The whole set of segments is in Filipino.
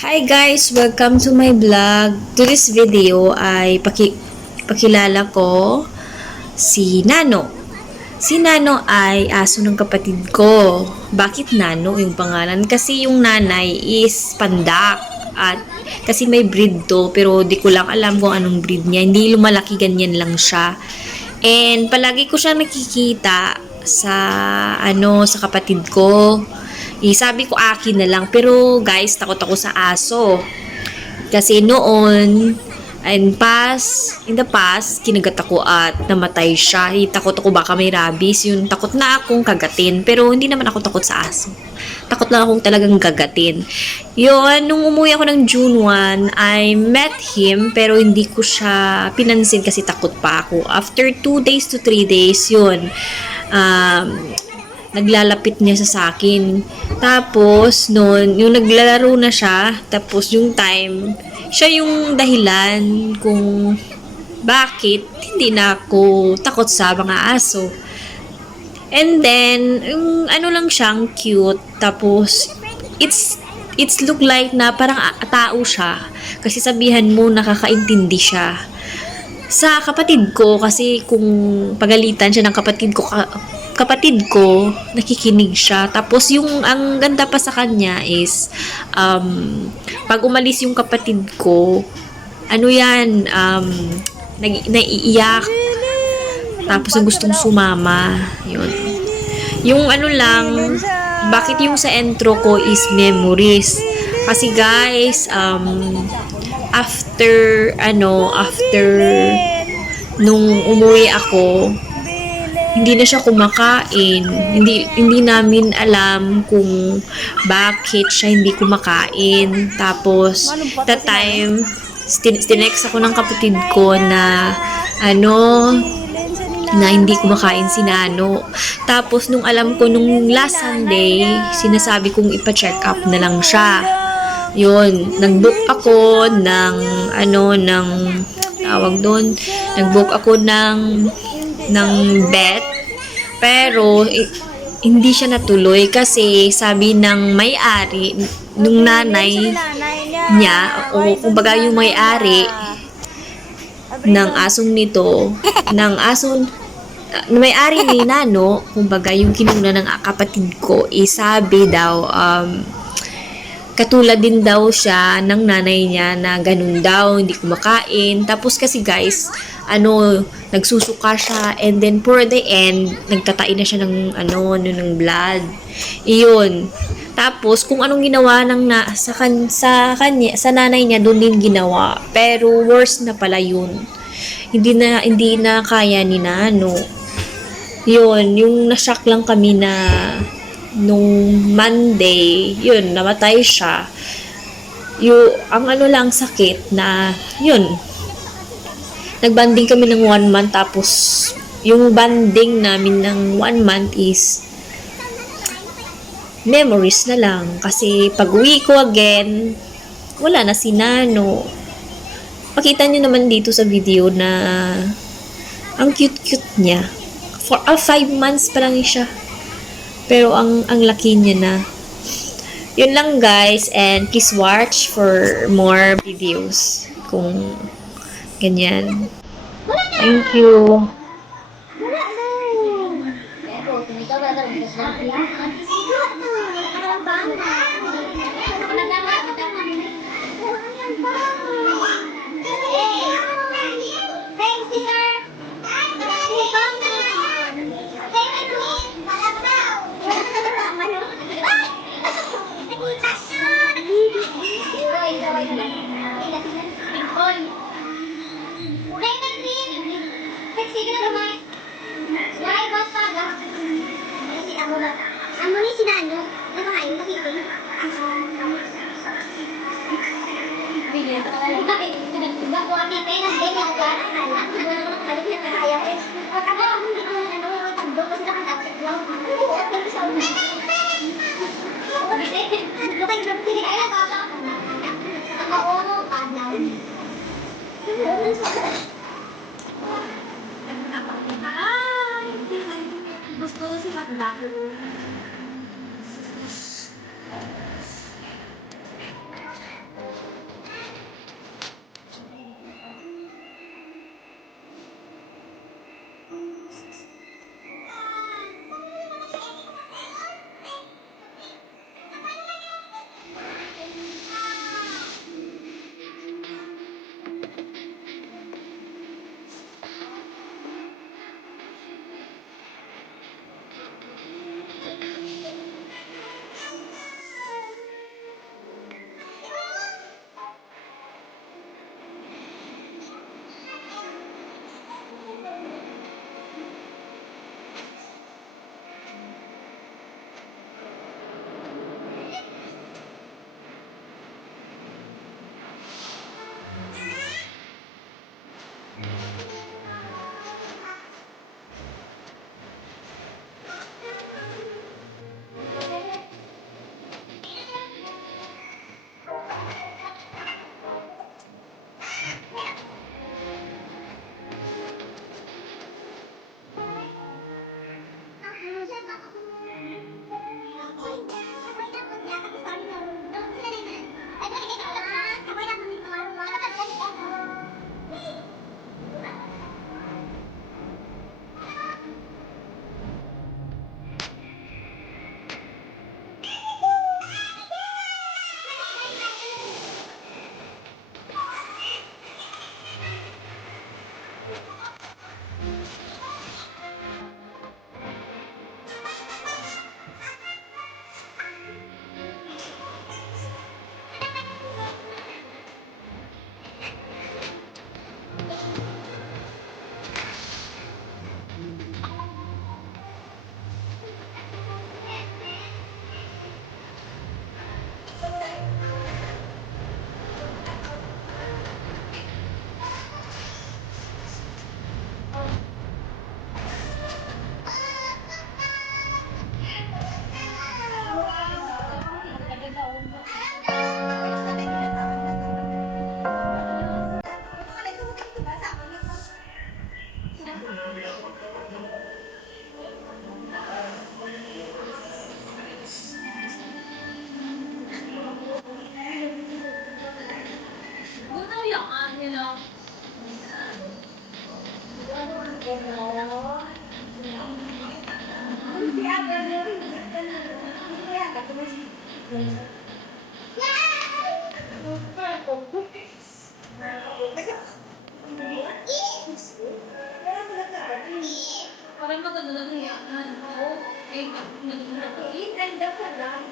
Hi guys! Welcome to my vlog. To this video ay pakilala ko si Nano. Si Nano ay aso ng kapatid ko. Bakit Nano yung pangalan? Kasi yung nanay is pandak. At kasi may breed to pero di ko lang alam kung anong breed niya. Hindi lumalaki, ganyan lang siya. And palagi ko siya nakikita sa kapatid ko. Sabi ko akin na lang. Pero guys, takot ako sa aso. Kasi noon, in the past, kinagat ako at namatay siya. Takot ako baka may rabies. Yun, takot na akong kagatin. Pero hindi naman ako takot sa aso. Takot lang akong talagang gagatin. Yun, nung umuwi ako ng June 1, I met him pero hindi ko siya pinansin kasi takot pa ako. After 2 days to 3 days, yun, naglalapit niya sa akin. Tapos, noon, yung naglalaro na siya, tapos yung time, siya yung dahilan kung bakit hindi na ako takot sa mga aso. And then, yung ano lang siyang cute, tapos, it's look like na parang tao siya. Kasi sabihan mo, nakakaintindi siya sa kapatid ko kasi kung pagalitan siya ng kapatid ko nakikinig siya. Tapos yung ang ganda pa sa kanya is pag umalis yung kapatid ko, ano yan, naiiyak. Tapos ang gustong sumama. Yun. Yung ano lang, bakit yung sa intro ko is memories. Kasi guys, after nung umuwi ako, hindi na siya kumakain. Hindi namin alam kung bakit siya hindi kumakain. Tapos, that time, tinext ako ng kapatid ko na na hindi kumakain si Nano. Tapos, nung alam ko, nung last Sunday, sinasabi kong ipa-check up na lang siya. Yun, nag-book ako ng tawag doon, nag-book ako ng vet, pero hindi siya natuloy kasi sabi ng may-ari, nung nanay niya, o kumbaga yung may-ari ng asong nito, may-ari ni Nano, kumbaga yung kinuna ng kapatid ko, sabi daw, katulad din daw siya ng nanay niya na ganun daw, hindi kumakain. Tapos kasi guys, nagsusuka siya and then for the end, nagtatain na siya ng blood. Iyon. Tapos kung anong ginawa sa nanay niya, doon din ginawa. Pero worse na pala yun. Hindi na kaya ni Nano. Yun, yung na-shock lang kami na nung Monday, yun, namatay siya. Ang lang sakit na, yun, nagbanding kami ng 1 month, tapos, yung banding namin ng 1 month is, memories na lang. Kasi, pag uwi ko again, wala na si Nano. Pakita nyo naman dito sa video na, ang cute-cute niya. For 5 months pa lang siya. Pero ang laki niya na. Yun lang guys, and please watch for more videos kung ganyan. Thank you. Gusto ko si Matla. Parang maganda lang yan. Oo. Eh, anda ko lang.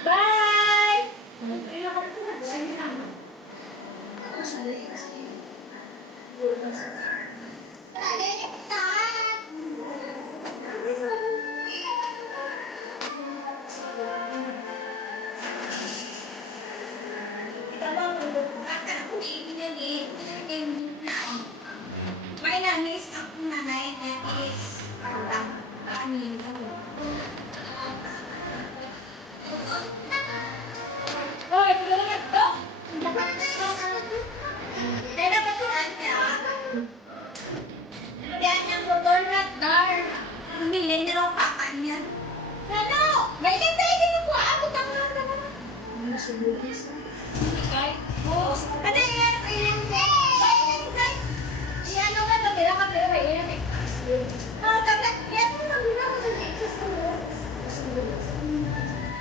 Bye! May nangis ako nanay, nangis. Hoy, pagkakas ko! Kaya ba ito niya? Yan yung motor na car. Bili ni Ro papa niya. Ano? May lintay din ako. Ako tanga ka na. Ay, oh. Ano yan? Ano ka? Nabira ka pero may iyan eh. Tatak yan. Nabira ka sa Jesus ko.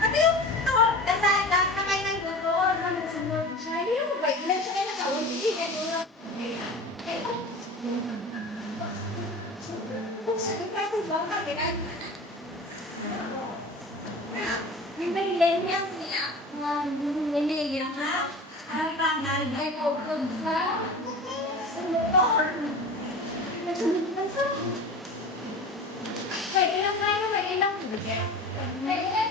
Ano yung lahat na kayo ng gusto? Ano sunod? Ay, yung bait lang siya kayo sa uli. Sakit ka kung baka kailan. Yung millennial niya. Millennial na. Ang pangal ay pagod sa motor. Pwede lang tayo, pwede lang. Pwede lang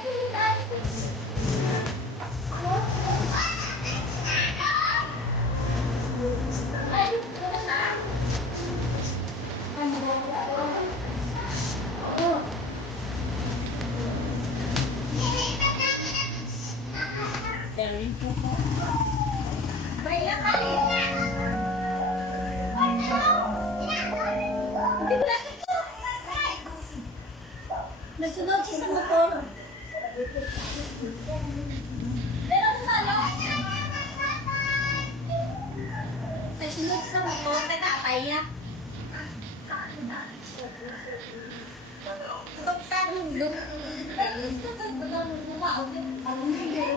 Nasunod siya sa motor. Pero ano? Nasunod sa motor, tatapay niya.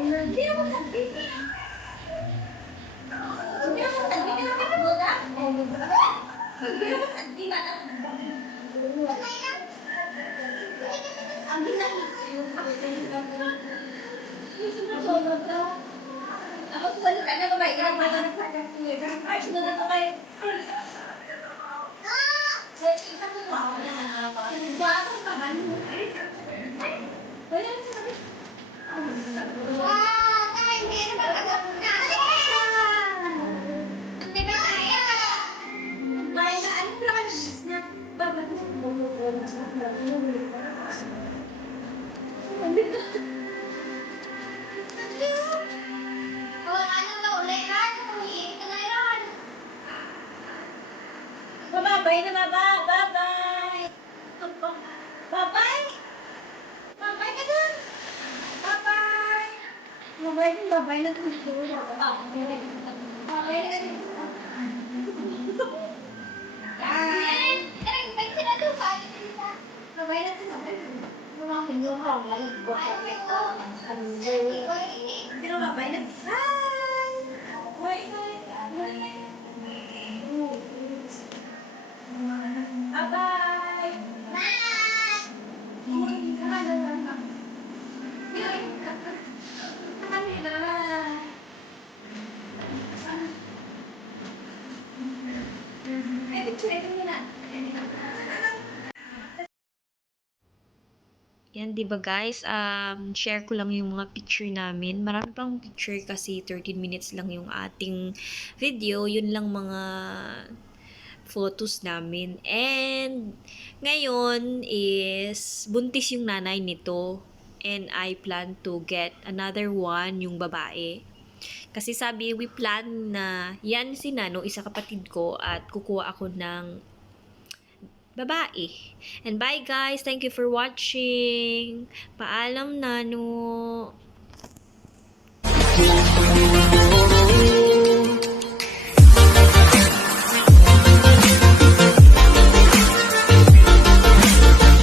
Hindi ako sabi. Hindi ako sabi. Hindi ako sabi. Ang ako sulit ka na ba? Ilang mata na sa ay, sunod na kayo. Isa ko ba? Bago ka ba? Wala na sabi. Hindi na ba? Hindi ba tayo? May saan naman na babag mo. Bye na baba. Bye-bye. Bye-bye. Bye-bye ka dun. Bye-bye. Bye-bye na dun. Bye-bye na dun. Bye. Yan, 'di ba guys? Share ko lang yung mga picture namin. Marami pang picture kasi 13 minutes lang yung ating video. Yun lang mga photos namin. And ngayon is buntis yung nanay nito. And I plan to get another one, yung babae. Kasi sabi, we plan na yan si Nano, isa kapatid ko, at kukuha ako ng babae. And bye guys, thank you for watching. Paalam Nano.